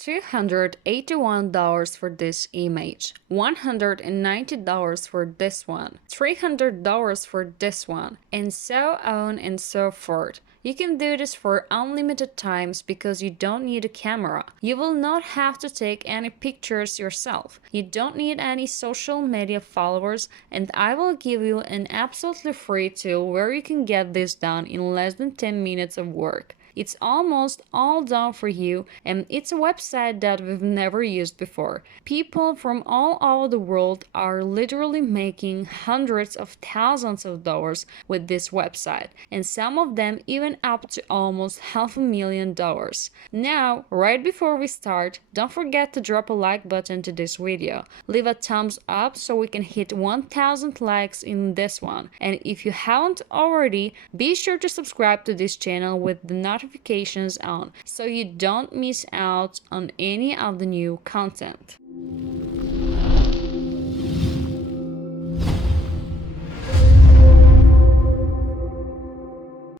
$281 for this image, $190 for this one, $300 for this one, and so on and so forth. You can do this for unlimited times because you don't need a camera. You will not have to take any pictures yourself. You don't need any social media followers, and I will give you an absolutely free tool where you can get this done in less than 10 minutes of work. It's almost all done for you, and it's a website that we've never used before. People from all over the world are literally making hundreds of thousands of dollars with this website, and some of them even up to almost $500,000. Now, right before we start, don't forget to drop a like button to this video. Leave a thumbs up so we can hit 1000 likes in this one. And if you haven't already, be sure to subscribe to this channel with the notifications on so you don't miss out on any of the new content.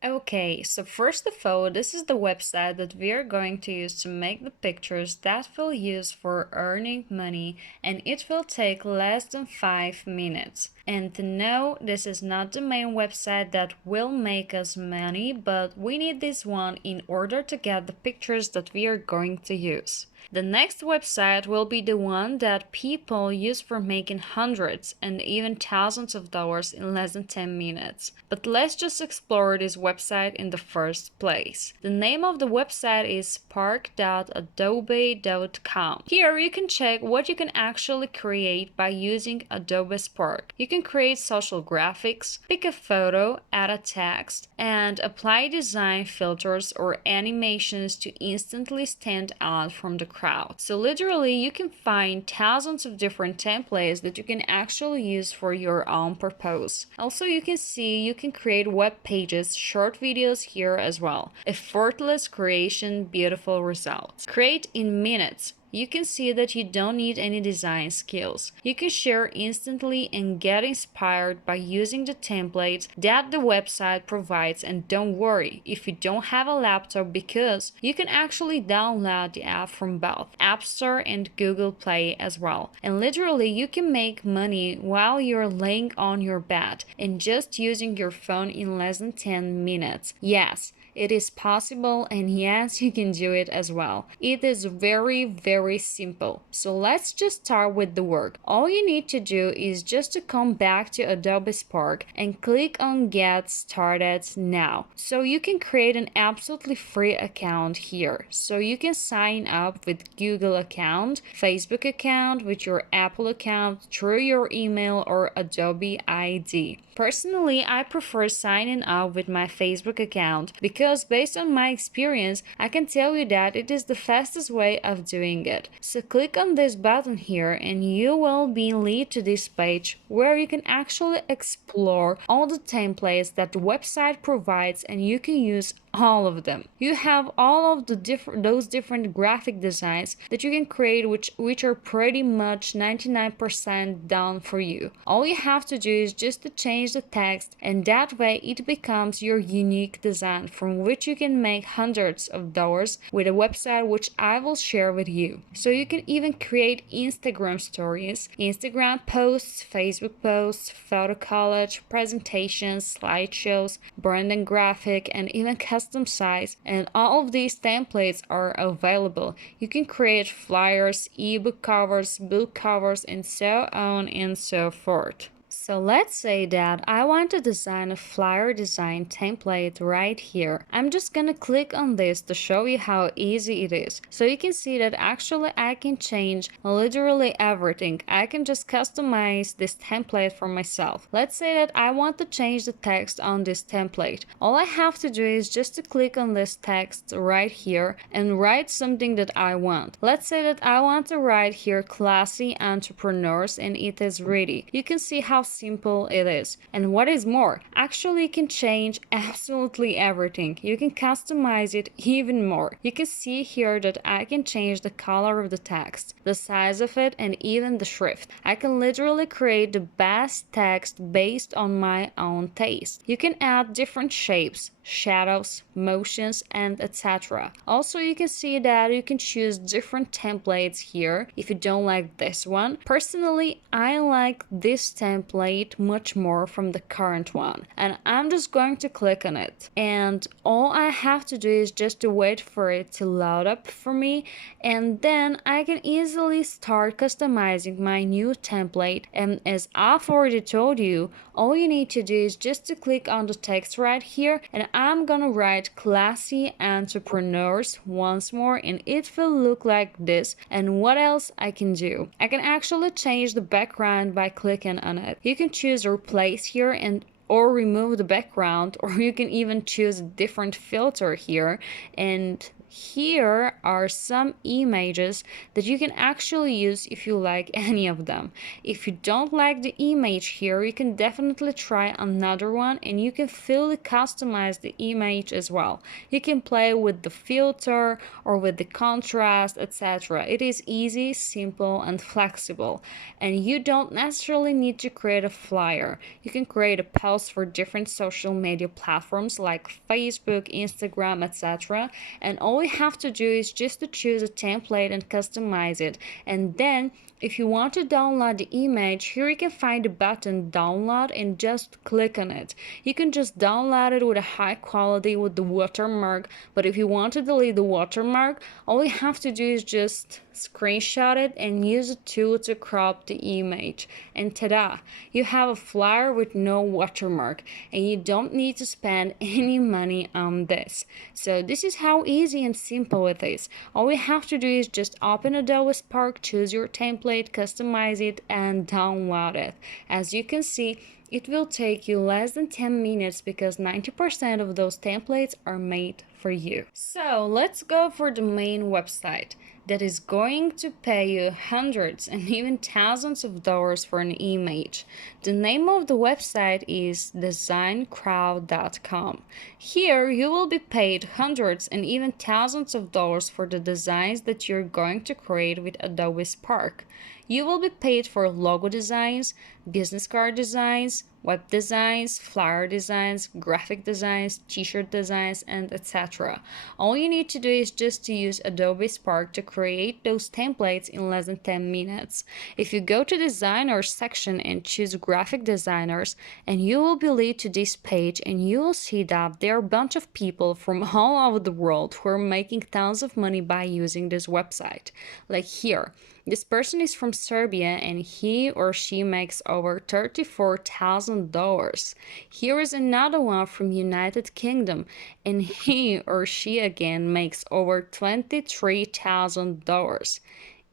Okay, so first of all, this is the website that we are going to use to make the pictures that we'll use for earning money, and it will take less than 5 minutes. And no, this is not the main website that will make us money, but we need this one in order to get the pictures that we are going to use. The next website will be the one that people use for making hundreds and even thousands of dollars in less than 10 minutes. But let's just explore this website in the first place. The name of the website is spark.adobe.com. Here you can check what you can actually create by using Adobe Spark. You can create social graphics, pick a photo, add a text, and apply design filters or animations to instantly stand out from the crowd. So literally you can find thousands of different templates that you can actually use for your own purpose. Also, you can see you can create web pages, short videos here as well. Effortless creation, beautiful results. Create in minutes. You can see that you don't need any design skills. You can share instantly and get inspired by using the templates that the website provides, and don't worry if you don't have a laptop because you can actually download the app from both App Store and Google Play as well. And literally you can make money while you're laying on your bed and just using your phone in less than 10 minutes. Yes, it is possible, and yes, you can do it as well. It is very simple. So let's just start with the work. All you need to do is just to come back to Adobe Spark and click on Get Started Now. So you can create an absolutely free account here. So you can sign up with Google account, Facebook account, with your Apple account, through your email or Adobe ID. Personally, I prefer signing up with my Facebook account because based on my experience, I can tell you that it is the fastest way of doing it. So click on this button here and you will be led to this page where you can actually explore all the templates that the website provides, and you can use all of them. You have all of the different graphic designs that you can create, which are pretty much 99% done for you. All you have to do is just to change the text, and that way it becomes your unique design from which you can make hundreds of dollars with a website which I will share with you. So you can even create Instagram stories, Instagram posts, Facebook posts, photo collage, presentations, slideshows, branding graphic, and even custom size, and all of these templates are available. You can create flyers, ebook covers, book covers, and so on and so forth. So let's say that I want to design a flyer design template right here. I'm just gonna click on this to show you how easy it is. So you can see that actually I can change literally everything. I can just customize this template for myself. Let's say that I want to change the text on this template. All I have to do is just to click on this text right here and write something that I want. Let's say that I want to write here classy entrepreneurs, and it is ready. You can see how simple it is. And what is more, actually you can change absolutely everything. You can customize it even more. You can see here that I can change the color of the text, the size of it, and even the shrift. I can literally create the best text based on my own taste. You can add different shapes, shadows, motions, and etc. Also, you can see that you can choose different templates here if you don't like this one. Personally, I like this template much more from the current one, and I'm just going to click on it, and all I have to do is just to wait for it to load up for me, and then I can easily start customizing my new template. And as I've already told you, all you need to do is just to click on the text right here, and I'm gonna write classy entrepreneurs once more, and it will look like this. And what else I can do? I can actually change the background by clicking on it. You can choose replace here and or remove the background, or you can even choose a different filter here. And here are some images that you can actually use if you like any of them. If you don't like the image here, you can definitely try another one, and you can fully customize the image as well. You can play with the filter or with the contrast, etc. It is easy, simple, and flexible, and you don't necessarily need to create a flyer. You can create a post for different social media platforms like Facebook, Instagram, etc. And all you have to do is just to choose a template and customize it. And then if you want to download the image, here you can find the button download and just click on it. You can just download it with a high quality with the watermark, but if you want to delete the watermark, all you have to do is just screenshot it and use a tool to crop the image, and ta-da, you have a flyer with no watermark, and you don't need to spend any money on this. So this is how easy and simple it is. All you have to do is just open Adobe Spark, choose your template, customize it, and download it. As you can see, it will take you less than 10 minutes because 90% of those templates are made for you. So let's go for the main website that is going to pay you hundreds and even thousands of dollars for an image. The name of the website is DesignCrowd.com. Here you will be paid hundreds and even thousands of dollars for the designs that you're going to create with Adobe Spark. You will be paid for logo designs, business card designs, web designs, flyer designs, graphic designs, t-shirt designs, and etc. All you need to do is just to use Adobe Spark to create those templates in less than 10 minutes. If you go to designers section and choose graphic designers, and you will be led to this page, and you will see that there are a bunch of people from all over the world who are making tons of money by using this website. Like here, this person is from Serbia and he or she makes over $34,000. Here is another one from United Kingdom and he or she again makes over $23,000.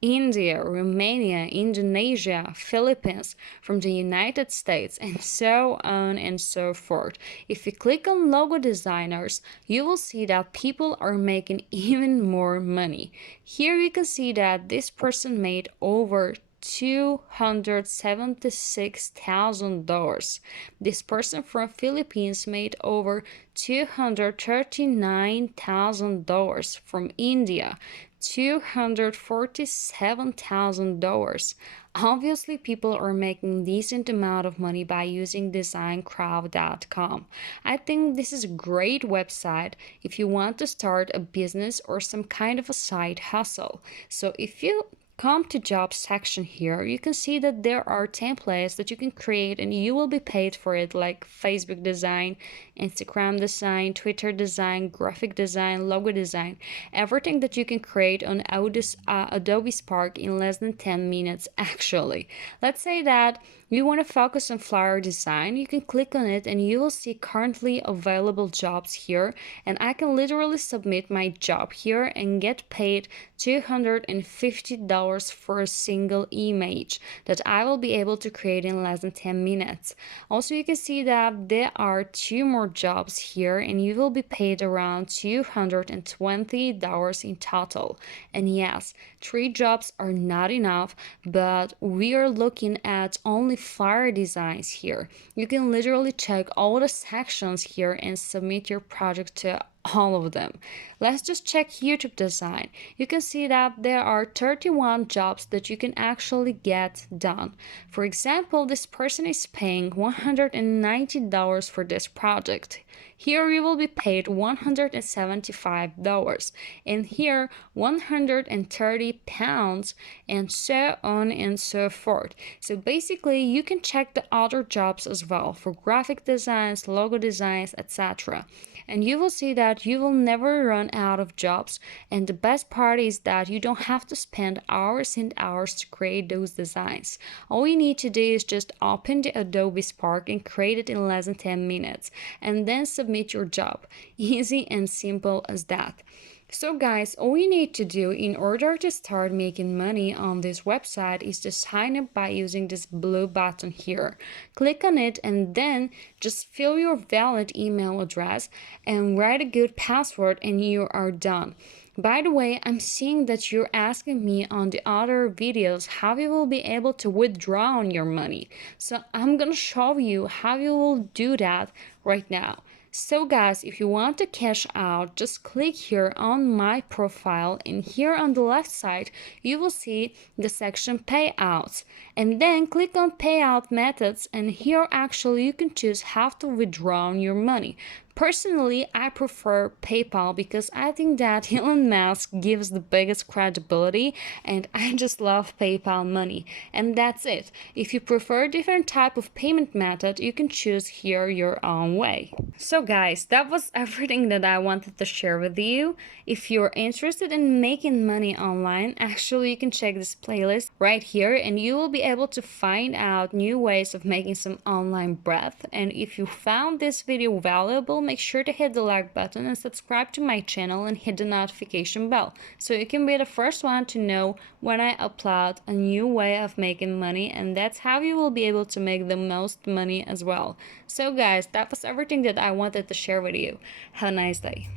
India, Romania, Indonesia, Philippines, from the United States, and so on and so forth. If you click on logo designers, you will see that people are making even more money. Here you can see that this person made over $276,000. This person from Philippines made over $239,000. From India, $247,000. Obviously, people are making decent amount of money by using DesignCrowd.com. I think this is a great website if you want to start a business or some kind of a side hustle. So if you come to jobs section here, you can see that there are templates that you can create and you will be paid for it, like Facebook design, Instagram design, Twitter design, graphic design, logo design, everything that you can create on Adobe Spark in less than 10 minutes actually. Let's say that you want to focus on flyer design, you can click on it and you will see currently available jobs here, and I can literally submit my job here and get paid $250 for a single image that I will be able to create in less than 10 minutes. Also, you can see that there are 2 more jobs here and you will be paid around $220 in total. And yes, 3 jobs are not enough, but we are looking at only flyer designs here. You can literally check all the sections here and submit your project to all of them. Let's just check YouTube design. You can see that there are 31 jobs that you can actually get done. For example, this person is paying $190 for this project. Here you will be paid $175, and here 130 pounds, and so on and so forth. So basically you can check the other jobs as well for graphic designs, logo designs, etc. And you will see that you will never run out of jobs, and the best part is that you don't have to spend hours and hours to create those designs. All you need to do is just open the Adobe Spark and create it in less than 10 minutes, and then submit your job. Easy and simple as that. So guys, all you need to do in order to start making money on this website is to sign up by using this blue button here. Click on it and then just fill your valid email address and write a good password, and you are done. By the way, I'm seeing that you're asking me on the other videos how you will be able to withdraw on your money. So I'm gonna show you how you will do that right now. So guys, if you want to cash out, just click here on my profile, and here on the left side you will see the section payouts, and then click on payout methods, and here actually you can choose how to withdraw your money. Personally, I prefer PayPal because I think that Elon Musk gives the biggest credibility, and I just love PayPal money. And that's it. If you prefer a different type of payment method, you can choose here your own way. So guys, that was everything that I wanted to share with you. If you're interested in making money online, actually you can check this playlist right here, and you will be able to find out new ways of making some online bread. And if you found this video valuable, make sure to hit the like button and subscribe to my channel and hit the notification bell so you can be the first one to know when I upload a new way of making money, and that's how you will be able to make the most money as well. So guys, that was everything that I wanted to share with you. Have a nice day.